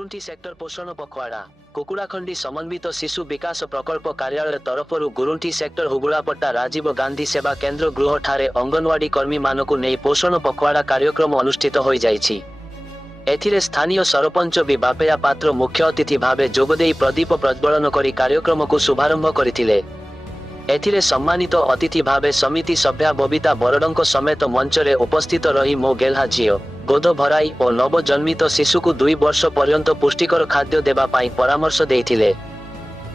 गुरुंटी sector पोषण पखवाड़ा कुकुड़ाखंडी समन्वित शिशु विकास प्रकल्प कार्यालय तरफरु गुरुंटी सेक्टर हुगुड़ापट्टा राजीव गांधी सेवा केन्द्र गृह ठारे अंगनवाड़ी कर्मी मानकु नेई पोषण पखवाड़ा कार्यक्रम अनुष्ठित होई जाइछि। एथिरे स्थानीय सरपंच बी बापया पात्र मुख्य अतिथि भावे जोगदेई प्रदीप प्रज्वलन करी कार्यक्रम को शुभारंभ करथिले। एथिरे सम्मानित अतिथि भावे समिति सभ्या बबिता बरडंक समेत मंचरे उपस्थित रही मो गेल्हा झियो गोद भराई और नवजन्मित शिशु को 2 वर्ष पर्यंत पुष्टिकर खाद्य देबा पाई परामर्श देइथिले।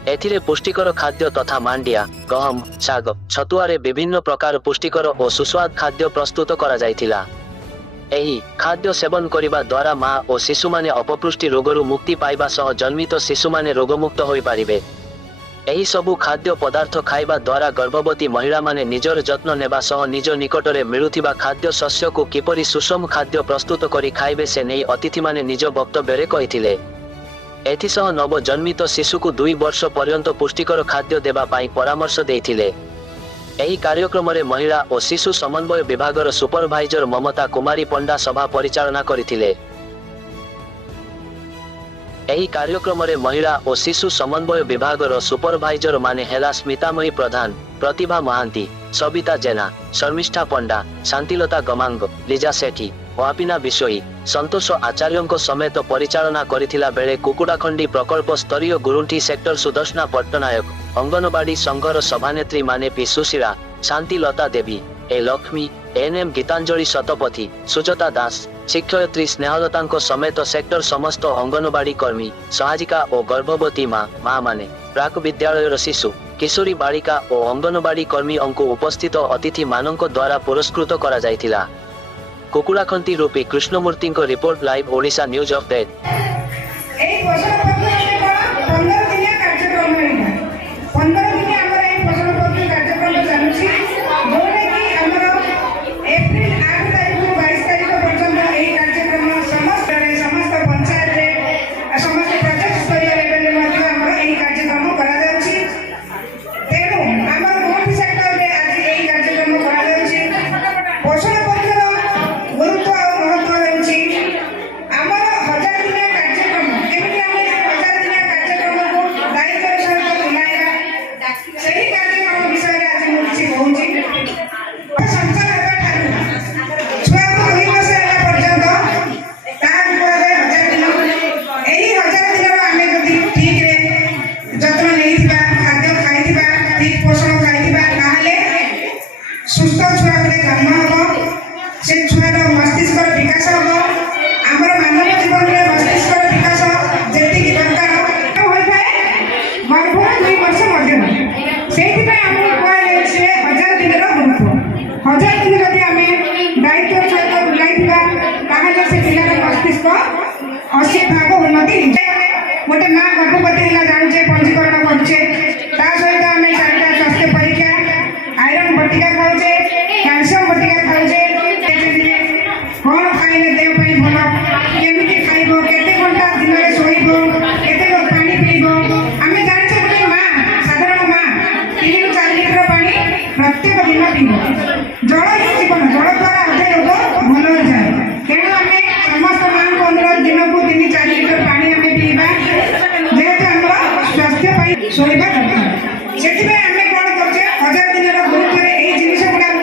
एथिरे पुष्टिकर खाद्य तथा मांडिया गहम शाग छतुआरे विभिन्न प्रकार पुष्टिकर और सुस्वाद खाद्य प्रस्तुत करा जाइथिला। एही खाद्य सेवन करिबा द्वारा माँ और शिशु माने अपपुष्टि रोगरु मुक्ति पाइबा सह जन्मित शिशु माने रोगमुक्त होई पारिबे। एही सबु खाद्य पदार्थ खाइबा द्वारा गर्भवती महिला माने निजर जत्न नेबा सह निज निकटरे मिलुथिबा खाद्य शस्य को किपरि सुषम खाद्य प्रस्तुत करी खाइबे से नेई अतिथि माने निज वक्तव्ୟରେ कहिथिले। एथिसह नवजन्मित शिशु को 2 वर्ष पर्यंत पुष्टिकर खाद्य देबा पाई परामर्श देइथिले। एही कार्यक्रम रे महिला और शिशु समन्वय विभागर सुपरभाइजर ममता कुमारी पंडा सभा परिचालना करिथिले। एही कार्यक्रम रे महिला और शिशु समन्वय विभागर सुपरभाइजर माने हेला स्मितामयी प्रधान, प्रतिभा महांती, सबिता जेना, शर्मिष्ठा पंडा, शांतिलता गमांग, लिजा सेठी, वापिना बिशोई, संतोष आचार्यों समेत परिचालना करिथिला बेले कुकुड़ाखंडी प्रकल्प स्तरीय गुरुंटी सेक्टर सुदर्शना पट्टनायक, अंगनवाड़ी संघर सभानेत्री माने पी सुशीला, शांतिलता देवी, ए लक्ष्मी, एनएम गीतांजलि शतपथी, सुजता दास, शिक्षयत्री स्नेहलता समेत सेक्टर समस्त अंगनवाड़ी कर्मी, सहायिका और गर्भवती माँ माने प्राक विद्यालय शिशु किशोरी बालिका और अंगनवाड़ी कर्मी अंको उपस्थित अतिथि मानक द्वारा पुरस्कृत करा जाइथिला। कुकुड़ाखंती रूपी Krishnamurthy report live Odisha news update. सुस्थ छुआ जन्म हम से छुआर मस्तिष्क विकास हम आमर मानव जीवन में मस्तिष्क विकास जी दरकार होता है गर्भ 2 वर्ष मध्य से कहुए 1000 दिन गुरुत्व 1000 दिन जब आम दायित्व सहित बुलाई से पिलार मस्तिष्क 80% उन्नति गोटे माँ गर्भवती है जाने पंजीकरण करे सहित आम 4टा स्वास्थ्य परीक्षा आयरन बटिका खाऊे कैल्शियम बटिका खाऊे कौन खाइले देह भल केमी खाइब केते घंटा दिन में शोब केते पानी पीब आम जाने गोटे माँ साधारण माँ 3 ରୁ 4 लिटर पानी प्रत्येक दिन पीब। जल ही जीवन जल द्वारा अधे रोग भल हो जाए तेणु आम समस्त माँ को अनुरोध दिन को 3-4 लिटर पानी आम पीवा जेहेतु आम स्वास्थ्य शोवा दरकार से आम कौन कर 1000 दिन गुरुत्व यही जिन गुड़ा आम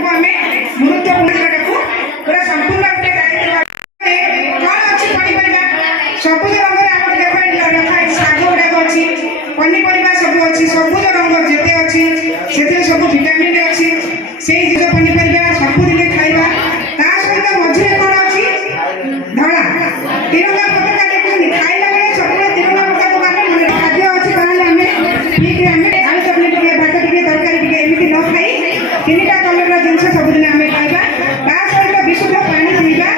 गुरुत्वपूर्ण पूरा संपूर्ण गोटे दायित्व कौन अच्छी पनीपरिया सबुज रंग रखा शाग गुड़ाक अच्छी पनीपरिया सब अच्छी सबुज रंग जिते अच्छी से सब भिटामिन अच्छी से पनीपरिया सबुदिन खाइबा सहित मझे कौन अच्छी धड़ा तिरंगा पताका देखते खाइला बेले सब तिरंगा पताका खाद्य अच्छी आम ठीक आम आलू चटनी टे भात टे तरकारी टे एमती न खाई 3टा कलर जिन सबुदिन आम खाइबा सहित विशुद्ध पानी पीवा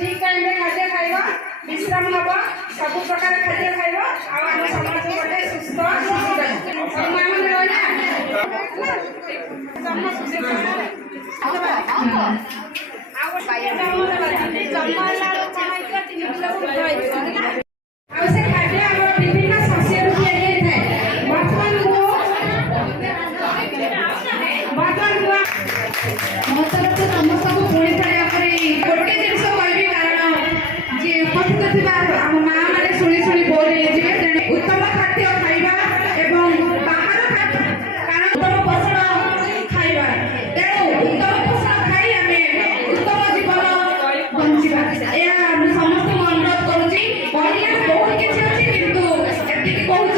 ठीक टाइम रे खाद्य खाइबा विश्राम नब सब प्रकार खाद्य खाइबा आ हम समाज गोटे सुस्थ शिशु पाइबा मां मन रहना जन्म सुसे से खाद्य आम विभिन्न शस्य बर्तमान समस्त को पुणी थोड़े गोटे जिन कहबी कारण जी उपस्थित थी आम माँ मैंने शुणी शुणी बोर हो उत्तम खाद्य खाइबा एवं बाहर कारण उत्तम पोषण खाइबा तेणु उत्तम पोषण खाई आम उत्तम जीवन बंचा या समस्त अनुरोध करुँची कहले बहुत किसी अच्छी कितु एति कहूँ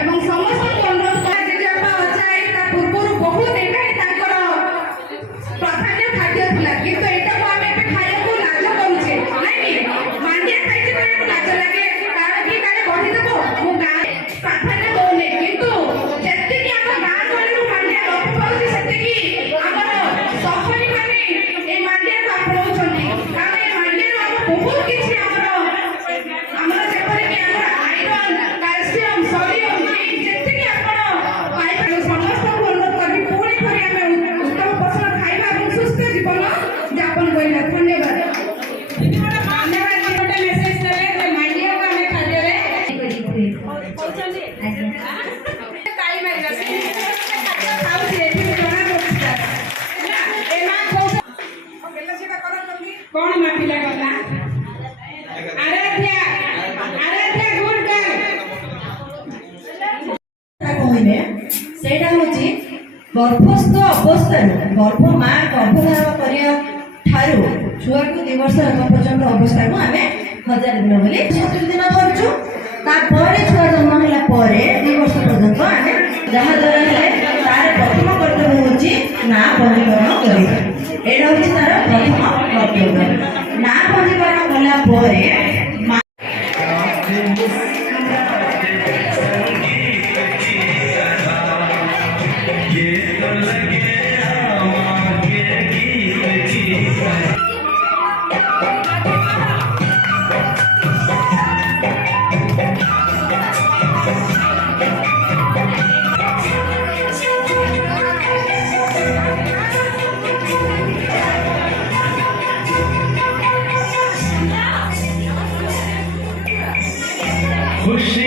एवं समस्त अनुरोध जेजेपा अचाई पूर्व बहुत प्राधान्य खाद्य थिला किंतु एटा को आमे पे खाया को लाज करूचे नाही मांडिया खाइते को लाज लागे कारण की काले कहि देबो मु गाय प्राधान्य दोने किंतु जत्ते की हम गाय वाले मांडिया लोक पाउची सत्ते की हमर सफरी माने ए मांडिया का अपनाउछनी कारण ए मांडिया हम बहुत किछि हमर जेपरे की हमर आयरन कैल्शियम सोडियम जत्ते की आपण पाइबा समस्त को अनुरोध करबी पूरी करी हमें उत्तम पोषण खाइबा এবং সুস্থ জীবন যাপন করিলা ধন্যবাদ ধন্যবাদ গোটে মেসেজ দেলে যে মাইডিয়া को हमें खाद्य रे कहउछनी काई मारिबा से खाद्य खाउछे एठी जणा बसता ए मां कहउ केला सेटा कर जल्दी कोन मापिला गला आराध्या गुड गर्ल कहले सेटा होची गर्भस्थ अवस्था गर्भ माँ गर्भधारण करिया ठारू छुआ को 2 वर्ष पर्यंत अवस्था को आमे 1000 दिन बोली 70 दिन करछु तापर छुआ जन्म होला परे 2 वर्ष पर्यंत आमे जहा द्वारा हेले तार प्रथम कर्तव्य होची ना पंजीकरण करिबा एडा होची तार प्रथम कर्तव्य ना पंजीकरण होला परे खुशी